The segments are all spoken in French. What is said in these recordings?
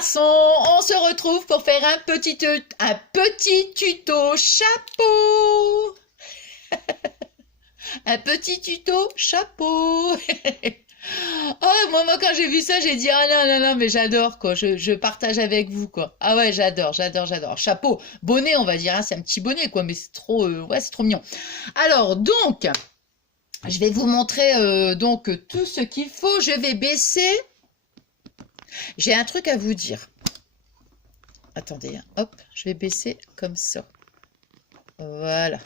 garçons, on se retrouve pour faire un petit tuto chapeau. Un petit tuto chapeau. Oh, moi, quand j'ai vu ça, j'ai dit, ah non, non, non, mais j'adore, quoi. Je partage avec vous, quoi. Ah ouais, j'adore, j'adore, j'adore. Chapeau, bonnet, on va dire, hein, c'est un petit bonnet, quoi, mais c'est trop, ouais, c'est trop mignon. Alors, donc, je vais vous montrer, donc, tout ce qu'il faut. Je vais baisser. J'ai un truc à vous dire. Attendez, hein, hop, je vais baisser comme ça. Voilà.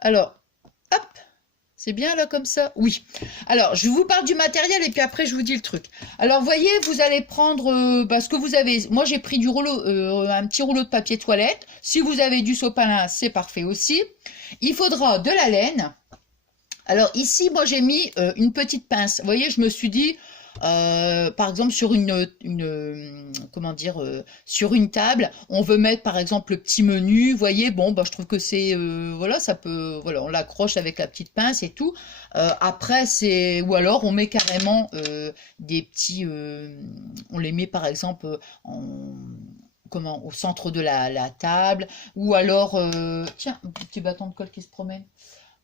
Alors, hop, c'est bien là comme ça? Oui. Alors, je vous parle du matériel et puis après, je vous dis le truc. Alors, voyez, vous allez prendre ce que vous avez. Moi, j'ai pris du rouleau, un petit rouleau de papier toilette. Si vous avez du sopalin, c'est parfait aussi. Il faudra de la laine. Alors, ici, moi, j'ai mis une petite pince. Vous voyez, je me suis dit, par exemple, sur comment dire, sur une table, on veut mettre, par exemple, le petit menu. Vous voyez, bon, bah, je trouve que c'est, voilà, ça peut, voilà, on l'accroche avec la petite pince et tout. Après, c'est, ou alors, on met carrément des petits, on les met, par exemple, comment, au centre de la table, ou alors, tiens, un petit bâton de colle qui se promène.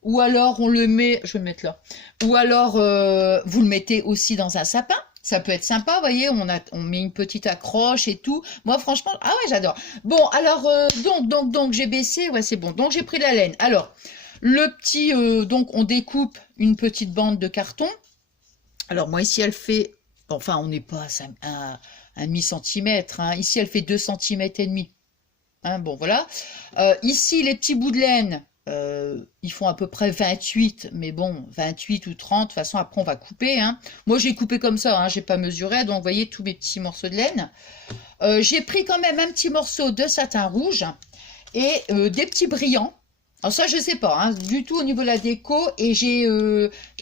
Ou alors on le met, je vais le mettre là. Ou alors vous le mettez aussi dans un sapin. Ça peut être sympa, vous voyez, on met une petite accroche et tout. Moi franchement, ah ouais, j'adore. Bon, alors donc j'ai baissé, ouais, c'est bon. Donc j'ai pris la laine. Alors le petit, donc on découpe une petite bande de carton. Alors moi ici elle fait, enfin on n'est pas à un demi-centimètre, hein. Ici elle fait 2 centimètres et demi. Hein, bon voilà. Ici les petits bouts de laine. Ils font à peu près 28, mais bon, 28 ou 30, de toute façon, après, on va couper. Hein. Moi, j'ai coupé comme ça, hein, j'ai pas mesuré, donc vous voyez tous mes petits morceaux de laine. J'ai pris quand même un petit morceau de satin rouge et des petits brillants. Alors ça, je sais pas, hein, du tout au niveau de la déco, et j'ai,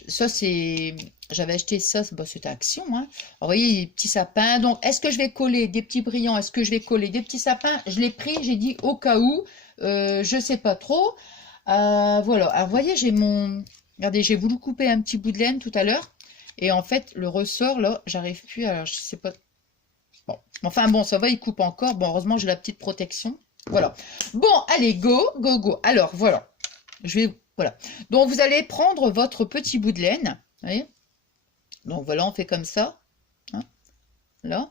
ça c'est, j'avais acheté ça, bah, c'était Action, hein. Alors, vous voyez, les petits sapins, donc est-ce que je vais coller des petits brillants, est-ce que je vais coller des petits sapins? Je l'ai pris, j'ai dit au cas où, je sais pas trop. Voilà, alors vous voyez, j'ai mon... Regardez, j'ai voulu couper un petit bout de laine tout à l'heure. Et en fait, le ressort, là, j'arrive plus, alors je sais pas... Bon, enfin bon, ça va, il coupe encore. Bon, heureusement, j'ai la petite protection. Voilà. Bon, allez, go, go, go. Alors, voilà. Je vais... Voilà. Donc, vous allez prendre votre petit bout de laine. Vous voyez? Donc, voilà, on fait comme ça. Hein, là.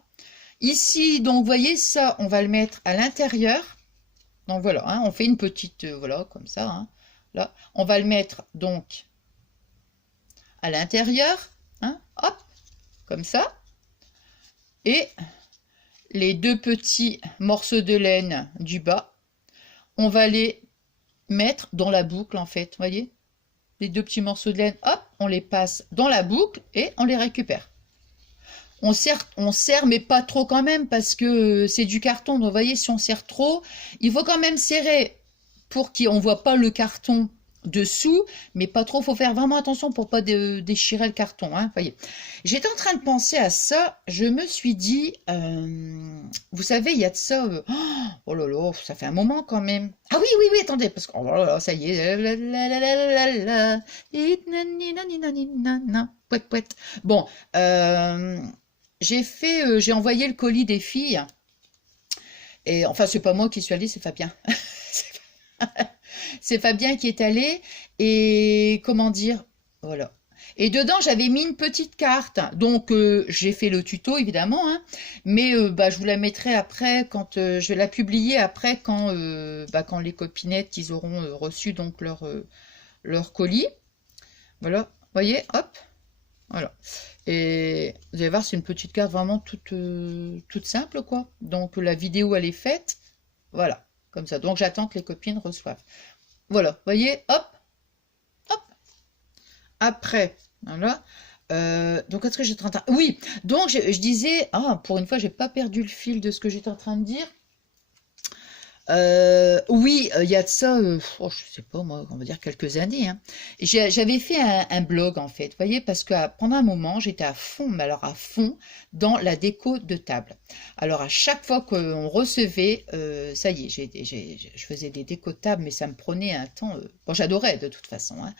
Ici, donc, vous voyez, ça, on va le mettre à l'intérieur. Donc voilà, hein, on fait une petite, voilà, comme ça. Hein, là, on va le mettre donc à l'intérieur, hein, hop, comme ça. Et les deux petits morceaux de laine du bas, on va les mettre dans la boucle en fait, voyez. Les deux petits morceaux de laine, hop, on les passe dans la boucle et on les récupère. On serre, mais pas trop quand même, parce que c'est du carton. Donc, vous voyez, si on serre trop, il faut quand même serrer pour qu'on ne voit pas le carton dessous, mais pas trop. Il faut faire vraiment attention pour pas déchirer le carton. Hein, voyez. J'étais en train de penser à ça. Je me suis dit, vous savez, il y a de ça. Oh là là, ça fait un moment quand même. Ah oui, oui, oui, attendez, parce que oh là là, ça y est. Bon, j'ai envoyé le colis des filles. Et enfin, c'est pas moi qui suis allée, c'est Fabien. C'est Fabien qui est allé. Et comment dire? Voilà. Et dedans, j'avais mis une petite carte. Donc, j'ai fait le tuto, évidemment. Hein, mais je vous la mettrai après, quand je vais la publier après, quand les copinettes, ils auront reçu donc leur colis. Voilà. Vous voyez? Hop. Voilà. Et vous allez voir, c'est une petite carte vraiment toute simple, quoi. Donc, la vidéo, elle est faite. Voilà, comme ça. Donc, j'attends que les copines reçoivent. Voilà, vous voyez, hop, hop. Après, voilà. Donc, est-ce que j'étais en train... Oui, donc, je disais... Ah, pour une fois, j'ai pas perdu le fil de ce que j'étais en train de dire. Oui, il y a de ça, je sais pas moi, on va dire quelques années. Hein. J'avais fait un blog en fait, vous voyez, parce que pendant un moment, j'étais à fond, mais alors à fond, dans la déco de table. Alors à chaque fois qu'on recevait, ça y est, je faisais des décos de table, mais ça me prenait un temps. Bon, j'adorais de toute façon. Hein.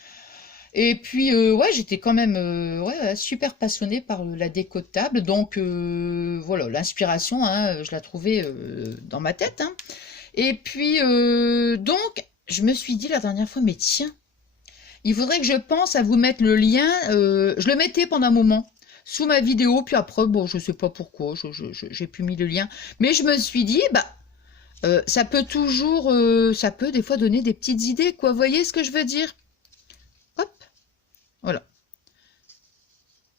Et puis, ouais, j'étais quand même ouais, super passionnée par la déco de table. Donc, voilà, l'inspiration, hein, je la trouvais dans ma tête. Hein. Et puis, donc, je me suis dit la dernière fois, mais tiens, il faudrait que je pense à vous mettre le lien. Je le mettais pendant un moment sous ma vidéo, puis après, bon, je sais pas pourquoi, j'ai plus mis le lien. Mais je me suis dit, bah, ça peut toujours, ça peut des fois donner des petites idées, quoi. Vous voyez ce que je veux dire? Hop, voilà.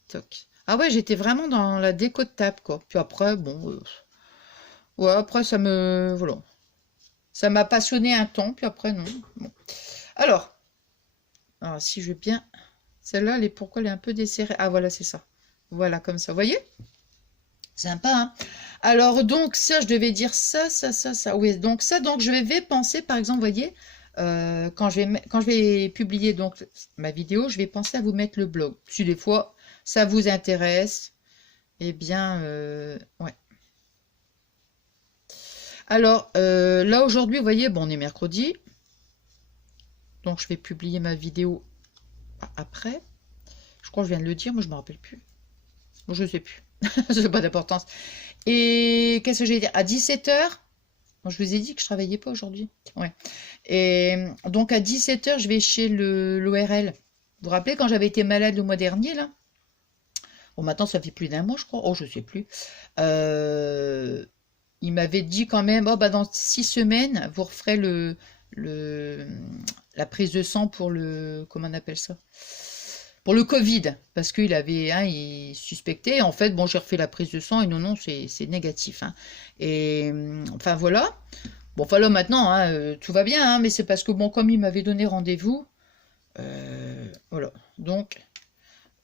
Toc. Ah ouais, j'étais vraiment dans la déco de table, quoi. Puis après, bon, ouais, après ça me, voilà, ça m'a passionné un temps, puis après non. Bon. Alors si je veux bien, celle-là, elle est pourquoi elle est un peu desserrée. Ah voilà, c'est ça. Voilà, comme ça, vous voyez? Sympa, hein? Alors donc ça, je devais dire ça, ça, ça, ça. Oui, donc ça, donc je vais penser, par exemple, vous voyez, quand je vais publier donc ma vidéo, je vais penser à vous mettre le blog. Si des fois ça vous intéresse, eh bien, ouais. Alors là aujourd'hui, vous voyez, bon, on est mercredi, donc je vais publier ma vidéo après. Je crois que je viens de le dire, moi je me rappelle plus. Bon, je sais plus, ça n'a pas d'importance. Et qu'est-ce que j'ai dit? À 17h, bon, je vous ai dit que je travaillais pas aujourd'hui. Ouais. Et donc à 17h, je vais chez l'ORL. Vous vous rappelez quand j'avais été malade le mois dernier, là? Bon, maintenant, ça fait plus d'un mois, je crois. Oh, je sais plus. Il m'avait dit quand même, oh, bah, dans 6 semaines, vous referez le, la prise de sang pour le, comment on appelle ça? Pour le Covid, parce qu'il avait, hein, il suspectait. En fait, bon, j'ai refait la prise de sang et non, non, c'est négatif. Hein. Et enfin voilà. Bon, enfin là maintenant, hein, tout va bien, hein, mais c'est parce que bon, comme il m'avait donné rendez-vous, voilà. Donc,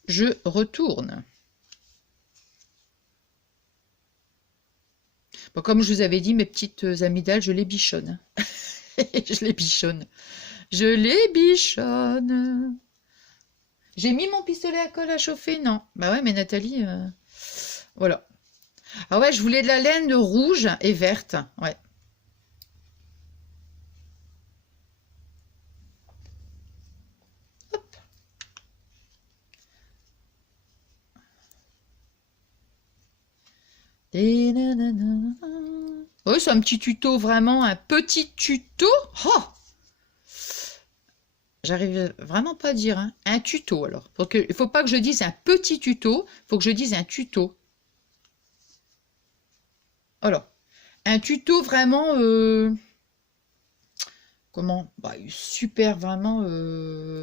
je retourne. Bon, comme je vous avais dit, mes petites amygdales, je les bichonne. Je les bichonne. Je les bichonne. J'ai mis mon pistolet à colle à chauffer? Non. Bah ouais, mais Nathalie, voilà. Ah ouais, je voulais de la laine rouge et verte. Ouais. Hop. Oui, c'est un petit tuto, vraiment un petit tuto. Oh, j'arrive vraiment pas à dire, hein. Un tuto alors. Il ne faut pas que je dise un petit tuto, il faut que je dise un tuto. Alors, un tuto vraiment, comment? Bah, super, vraiment,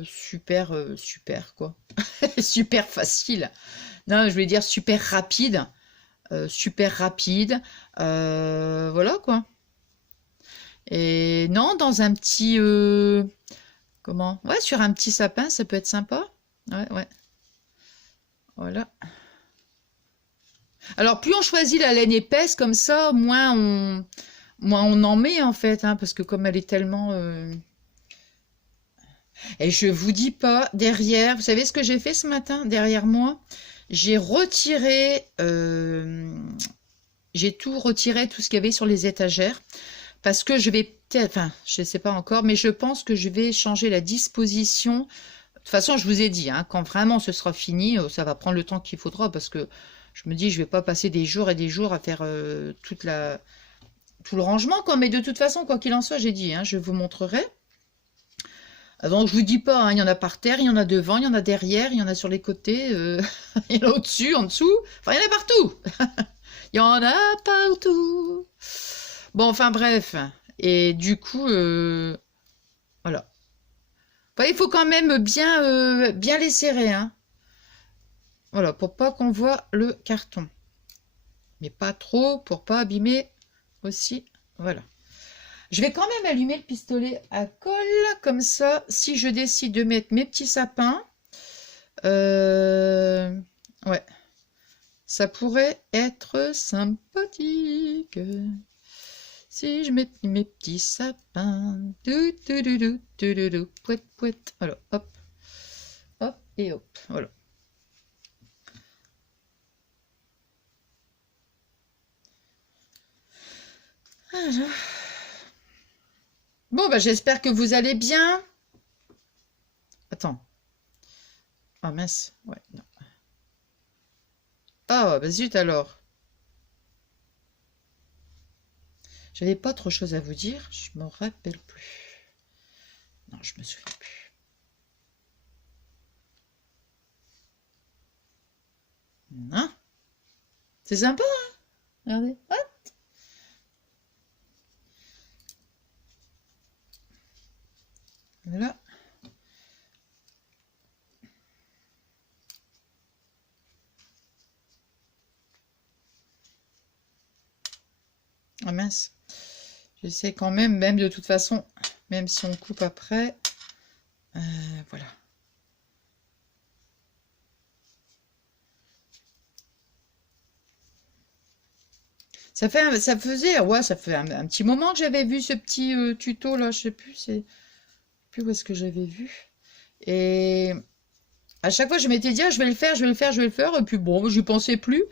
super, super, quoi. Super facile. Non, je vais dire super rapide. Super rapide. Voilà, quoi. Et non, dans un petit... comment? Ouais, sur un petit sapin, ça peut être sympa. Ouais, ouais. Voilà. Alors, plus on choisit la laine épaisse, comme ça, moins on en met, en fait. Hein, parce que comme elle est tellement... Et je vous dis pas, derrière... Vous savez ce que j'ai fait ce matin? Derrière moi, j'ai retiré... j'ai tout retiré, tout ce qu'il y avait sur les étagères. Parce que je vais peut-être... Enfin, je ne sais pas encore, mais je pense que je vais changer la disposition. De toute façon, je vous ai dit, hein, quand vraiment ce sera fini, ça va prendre le temps qu'il faudra parce que je me dis, je vais pas passer des jours et des jours à faire tout le rangement, quoi. Mais de toute façon, quoi qu'il en soit, j'ai dit, hein, je vous montrerai. Donc, je vous dis pas, hein, il y en a par terre, il y en a devant, il y en a derrière, il y en a sur les côtés, il y en a au-dessus, en dessous. Enfin, il y en a partout. Il y en a partout. Bon, enfin bref. Et du coup, voilà. Enfin, il faut quand même bien les serrer, hein. Voilà, pour pas qu'on voit le carton. Mais pas trop, pour pas abîmer aussi. Voilà. Je vais quand même allumer le pistolet à colle, comme ça, si je décide de mettre mes petits sapins, ouais, ça pourrait être sympathique. Si je mets mes petits sapins, pouet, pouet, voilà, hop, hop et hop, voilà. Alors. Bon, bah, j'espère que vous allez bien. Attends. Ah mince, ouais, non. Ah, bah zut alors. J'avais pas trop chose à vous dire, je me rappelle plus. Non, je me souviens plus. Non. C'est sympa, hein? Regardez. Ah, voilà. Ah mince. J'essaie quand même, même de toute façon, même si on coupe après. Voilà. Ça faisait, ouais, ça fait un petit moment que j'avais vu ce petit tuto là, je sais plus, plus où est-ce que j'avais vu. Et à chaque fois, je m'étais dit, ah, je vais le faire, je vais le faire, je vais le faire. Et puis bon, je pensais plus.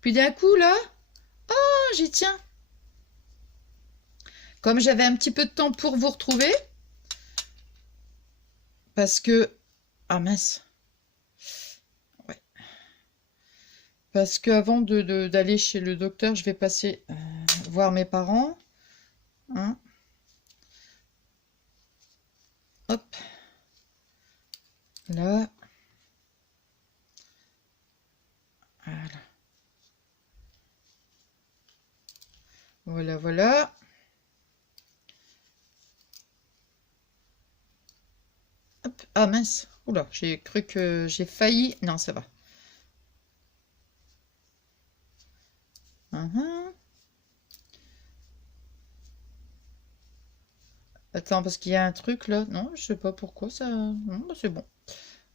Puis d'un coup, là, ah, j'y tiens. Comme j'avais un petit peu de temps pour vous retrouver, parce que, ah mince, ouais, parce qu'avant d'aller chez le docteur, je vais passer voir mes parents. Hein. Hop, là, voilà, voilà, voilà. Hop. Ah mince, oula, j'ai cru que j'ai failli. Non, ça va. Uhum. Attends, parce qu'il y a un truc là. Non, je sais pas pourquoi ça. Non, bah, c'est bon.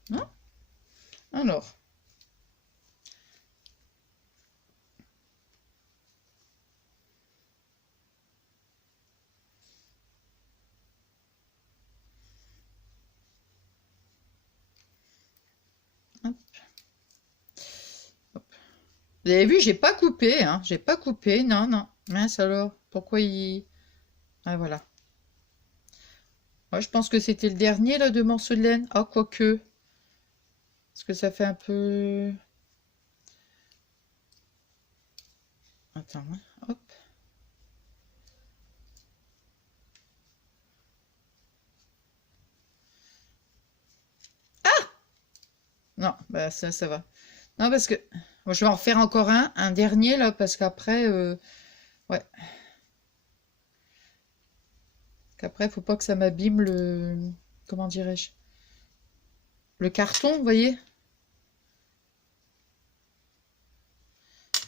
Non. Alors. Hop, hop. Vous avez vu, j'ai pas coupé, hein. J'ai pas coupé. Non, non. Mince alors. Pourquoi il. Ah voilà. Moi, je pense que c'était le dernier là de morceau de laine. Ah, quoique. Parce que ça fait un peu. Attends, hein. Hop. Non, bah ça va. Non, parce que moi, je vais en refaire encore un dernier là, parce qu'après, ouais, qu'après, faut pas que ça m'abîme le, comment dirais-je, le carton, vous voyez.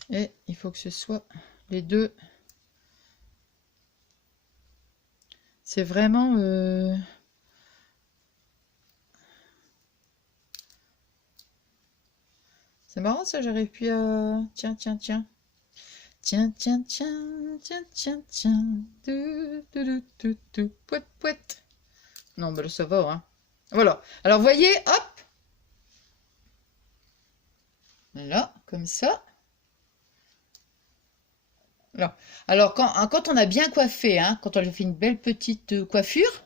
Et il faut que ce soit les deux. C'est vraiment, c'est marrant ça, j'arrive plus à, tiens, tiens, tiens. Tiens, tiens, tiens, tiens, tiens, tiens. Pouet, pouet. Non, mais là, ça va, hein. Voilà. Alors, voyez, hop. Là, comme ça. Là. Alors, quand on a bien coiffé, hein, quand on a fait une belle petite coiffure,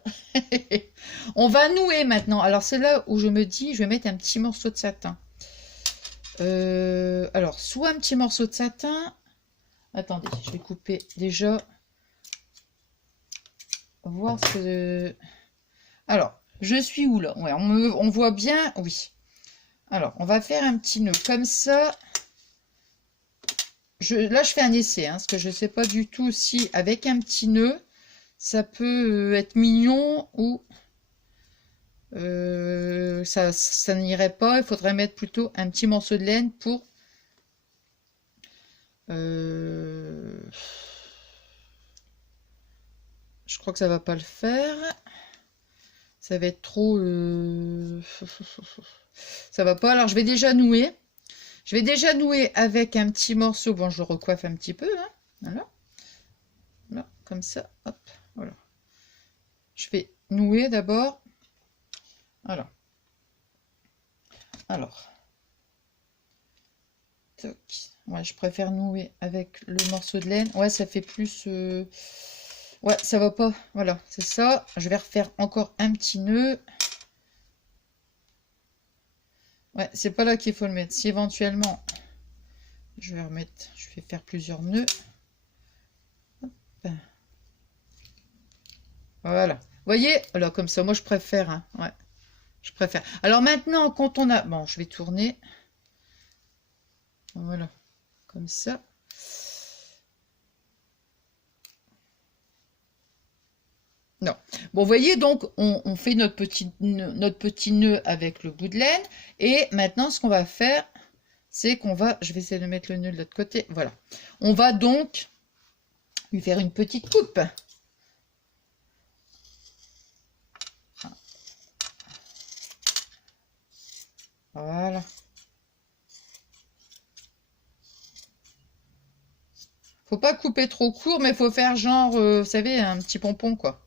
on va nouer maintenant. Alors, c'est là où je me dis, je vais mettre un petit morceau de satin. Alors, soit un petit morceau de satin. Attendez, je vais couper déjà. Voir ce que... Alors, je suis où là? Ouais, on voit bien, oui. Alors, on va faire un petit nœud comme ça. Là, je fais un essai, hein, parce que je ne sais pas du tout si avec un petit nœud, ça peut être mignon ou ça n'irait pas. Il faudrait mettre plutôt un petit morceau de laine pour... je crois que ça va pas le faire. Ça va être trop... ça va pas. Alors, je vais déjà nouer. Je vais déjà nouer avec un petit morceau. Bon, je recoiffe un petit peu. Hein. Voilà. Là, comme ça. Hop. Voilà. Je vais nouer d'abord. Voilà. Alors. Toc. Ouais, je préfère nouer avec le morceau de laine. Ouais, ça fait plus... Ouais, ça va pas. Voilà, c'est ça. Je vais refaire encore un petit nœud. Ouais, c'est pas là qu'il faut le mettre. Si éventuellement, je vais remettre, je vais faire plusieurs nœuds. Hop. Voilà. Vous voyez? Alors comme ça, moi je préfère. Hein. Ouais, je préfère. Alors maintenant, quand on a... Bon, je vais tourner. Voilà. Comme ça. Non. Bon, vous voyez, donc, on fait notre petit nœud avec le bout de laine. Et maintenant, ce qu'on va faire, c'est qu'on va... Je vais essayer de mettre le nœud de l'autre côté. Voilà. On va donc lui faire une petite coupe. Voilà. Faut pas couper trop court, mais faut faire genre, vous savez, un petit pompon, quoi.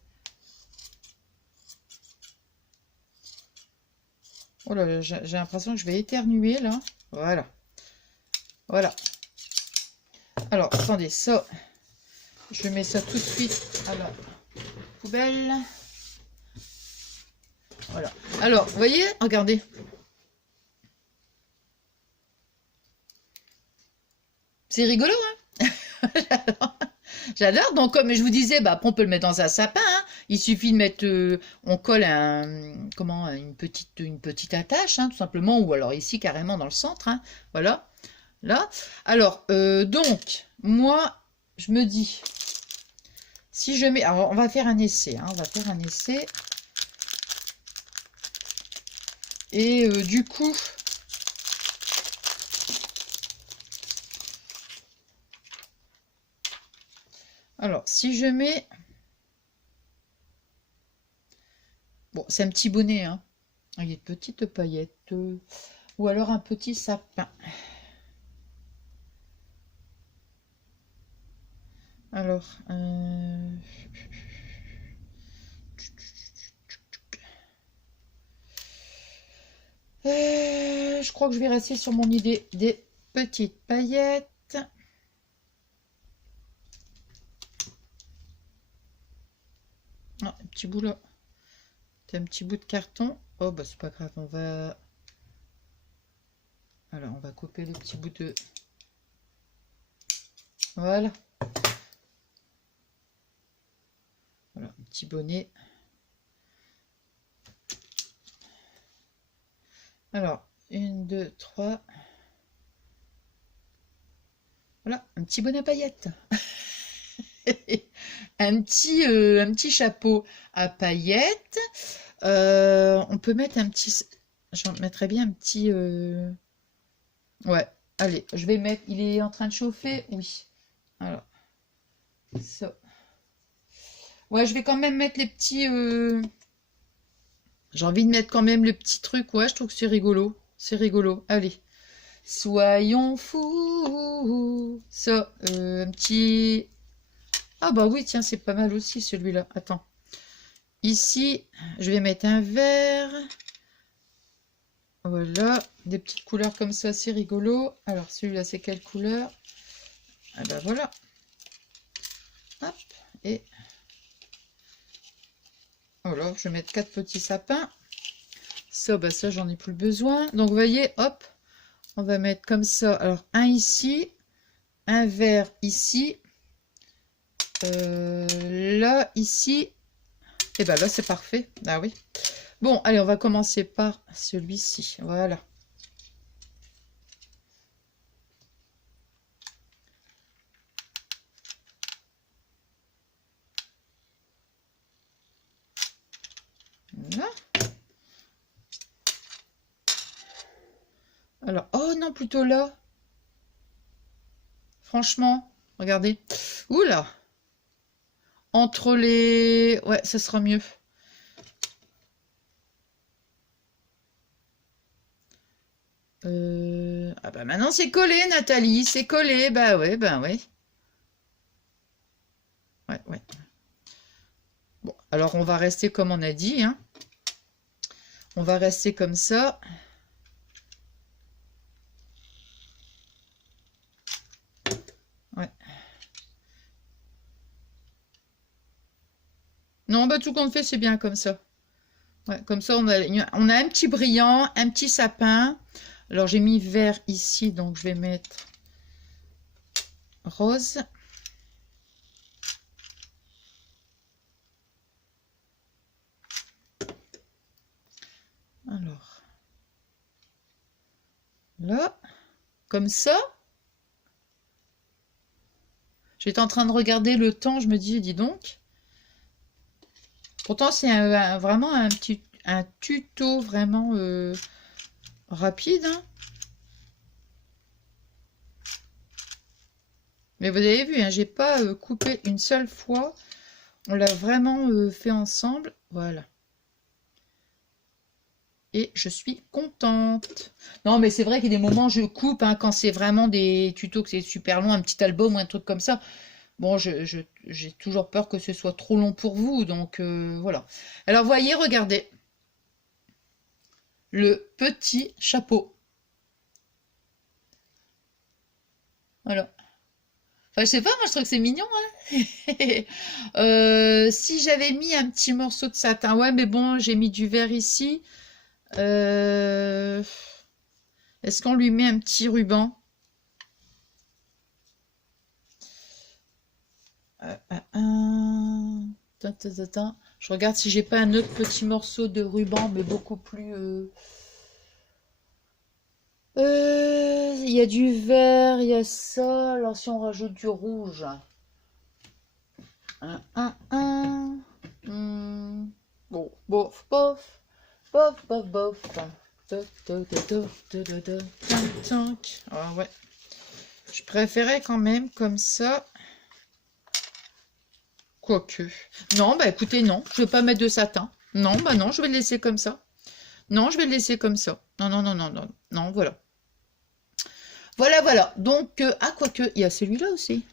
Oh là là, j'ai l'impression que je vais éternuer, là. Voilà. Voilà. Alors, attendez, ça, je mets ça tout de suite à la poubelle. Voilà. Alors, vous voyez, regardez. C'est rigolo, hein? J'adore. Donc, comme je vous disais, bah, après, on peut le mettre dans un sapin. Hein. Il suffit de mettre, on colle comment, une petite attache, hein, tout simplement, ou alors ici carrément dans le centre. Hein. Voilà. Là. Alors, donc, moi, je me dis, si je mets, alors, on va faire un essai. Hein, on va faire un essai. Et du coup, alors, si je mets, bon, c'est un petit bonnet, hein. Il y a de petites paillettes. Ou alors un petit sapin. Alors, je crois que je vais rester sur mon idée des petites paillettes. Ah, un petit bout là. C'est un petit bout de carton. Oh, bah c'est pas grave, on va... Alors, on va couper le petit bout de... Voilà. Voilà, un petit bonnet. Alors, 1, 2, 3. Voilà, un petit bonnet à paillettes. un petit chapeau à paillettes. On peut mettre un petit... J'en mettrais bien un petit... Ouais, allez, je vais mettre... Il est en train de chauffer? Oui. Alors, ça. Ouais, je vais quand même mettre les petits... J'ai envie de mettre quand même le petit truc. Ouais, je trouve que c'est rigolo. C'est rigolo. Allez. Soyons fous. Ça, un petit... Ah bah oui, tiens, c'est pas mal aussi celui-là. Attends. Ici, je vais mettre un vert. Voilà, des petites couleurs comme ça, c'est rigolo. Alors, celui-là, c'est quelle couleur? Ah bah voilà. Hop, et... Voilà, je vais mettre 4 petits sapins. Ça, bah ça, j'en ai plus besoin. Donc, vous voyez, hop, on va mettre comme ça. Alors, un ici, un vert ici. Là, ici. Et ben là, c'est parfait. Ah oui. Bon, allez, on va commencer par celui-ci. Voilà. Voilà. Alors, oh non, plutôt là. Franchement, regardez. Oula. Entre les... Ouais, ça sera mieux. Ah bah maintenant c'est collé, Nathalie, c'est collé. Bah ouais, bah ouais. Ouais, ouais. Bon, alors on va rester comme on a dit, hein. On va rester comme ça. Ouais. Non, bah tout compte fait, c'est bien comme ça. Ouais, comme ça, on a un petit brillant, un petit sapin. Alors, j'ai mis vert ici, donc je vais mettre rose. Alors, là, comme ça. J'étais en train de regarder le temps, je me dis, dis donc. Pourtant, c'est vraiment un tuto vraiment rapide, hein. Mais vous avez vu, hein, j'ai pas coupé une seule fois. On l'a vraiment fait ensemble. Voilà. Et je suis contente. Non, mais c'est vrai qu'il y a des moments, je coupe, hein, quand c'est vraiment des tutos, que c'est super long, un petit album ou un truc comme ça. Bon, j'ai toujours peur que ce soit trop long pour vous, donc voilà. Alors, voyez, regardez. Le petit chapeau. Voilà. Enfin, je sais pas, moi je trouve que c'est mignon, hein. Si j'avais mis un petit morceau de satin, ouais, mais bon, j'ai mis du vert ici. Est-ce qu'on lui met un petit ruban? Je regarde si j'ai pas un autre petit morceau de ruban, mais beaucoup plus... Il y a du vert, il y a ça. Alors si on rajoute du rouge. Bon, bof, bof. Bof, bof, bof. Ah ouais. Je préférais quand même comme ça. Quoique. Non, bah écoutez, non. Je ne veux pas mettre de satin. Non, bah non, je vais le laisser comme ça. Non, je vais le laisser comme ça. Non, non, non, non, non. Non, voilà. Voilà, voilà. Donc, ah, quoique, il y a celui-là aussi.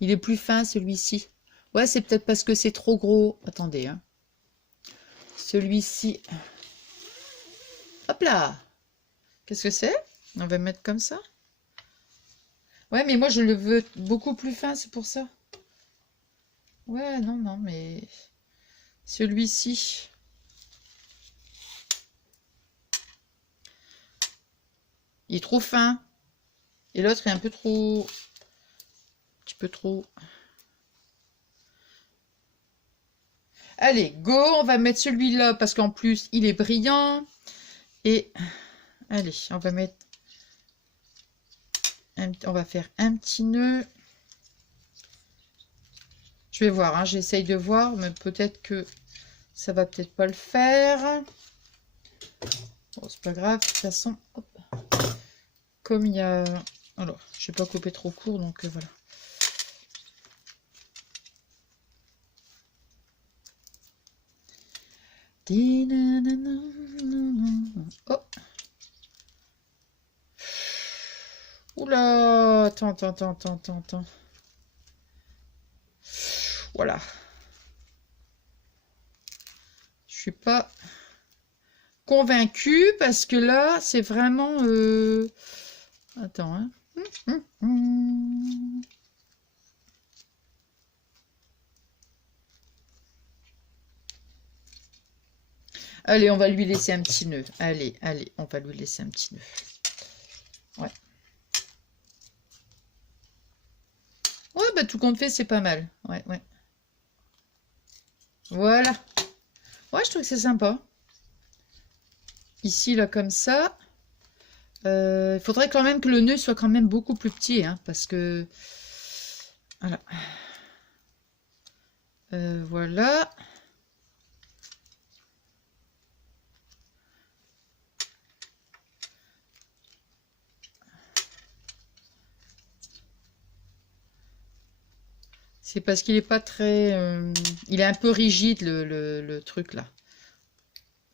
Il est plus fin, celui-ci. Ouais, c'est peut-être parce que c'est trop gros. Attendez, hein. Celui-ci. Hop là. Qu'est-ce que c'est? On va mettre comme ça. Ouais, mais moi, je le veux beaucoup plus fin, c'est pour ça. Ouais, non, non, mais... Celui-ci. Il est trop fin. Et l'autre est un peu trop... Un petit peu trop... Allez, go, on va mettre celui-là parce qu'en plus, il est brillant. Et, allez, on va mettre... On va faire un petit nœud. Je vais voir, hein, j'essaye de voir, mais peut-être que ça va peut-être pas le faire. Bon, c'est pas grave, de toute façon, hop. Comme il y a... Alors, je vais pas couper trop court, donc voilà. Oh. Oula, attends. Voilà. Je suis pas convaincue parce que là, c'est vraiment... Attends, hein. Allez, on va lui laisser un petit nœud. Allez, on va lui laisser un petit nœud. Ouais. Ouais, bah tout compte fait, c'est pas mal. Ouais. Voilà. Ouais, je trouve que c'est sympa. Ici, là, comme ça. Il faudrait quand même que le nœud soit quand même beaucoup plus petit, hein, parce que... Voilà. Voilà. C'est parce qu'il est pas très... il est un peu rigide, le truc, là.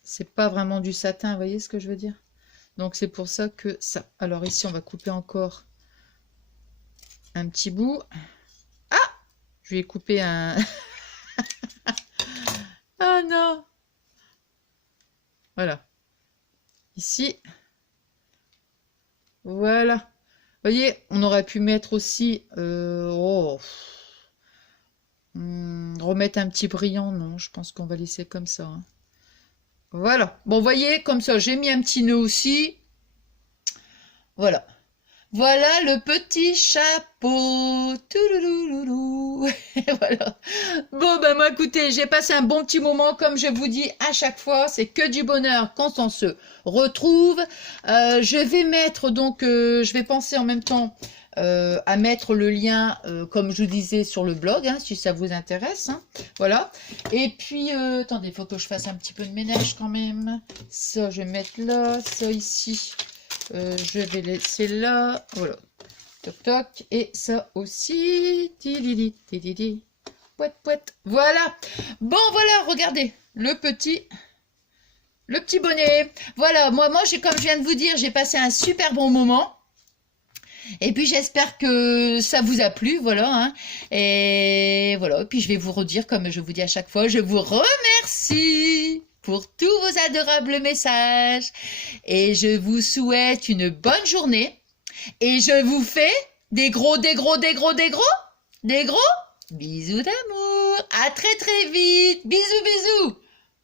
C'est pas vraiment du satin, vous voyez ce que je veux dire? Donc, c'est pour ça que ça... Alors, ici, on va couper encore un petit bout. Ah! Je vais couper un... Ah non! Voilà. Ici. Voilà. Vous voyez, on aurait pu mettre aussi... remettre un petit brillant. Non, je pense qu'on va laisser comme ça, hein. Voilà. Bon, vous voyez, comme ça, j'ai mis un petit nœud aussi. Voilà. Voilà le petit chapeau. Toulouloulou. Voilà. Bon, ben moi, écoutez, j'ai passé un bon petit moment, comme je vous dis à chaque fois. C'est que du bonheur quand on se retrouve. Je vais mettre, donc, je vais penser en même temps à mettre le lien, comme je vous disais, sur le blog, hein, si ça vous intéresse. Hein. Voilà. Et puis, attendez, il faut que je fasse un petit peu de ménage quand même. Ça, je vais mettre là, ça ici. Je vais laisser là, voilà, toc toc, et ça aussi, tididi, tididi, pouet pouet, voilà. Bon voilà, regardez, le petit bonnet. Voilà, moi, comme je viens de vous dire, j'ai passé un super bon moment. Et puis j'espère que ça vous a plu, voilà. Hein. Et voilà, et puis je vais vous redire, comme je vous dis à chaque fois, je vous remercie pour tous vos adorables messages. Et je vous souhaite une bonne journée. Et je vous fais des gros bisous d'amour. À très très vite. Bisous bisous.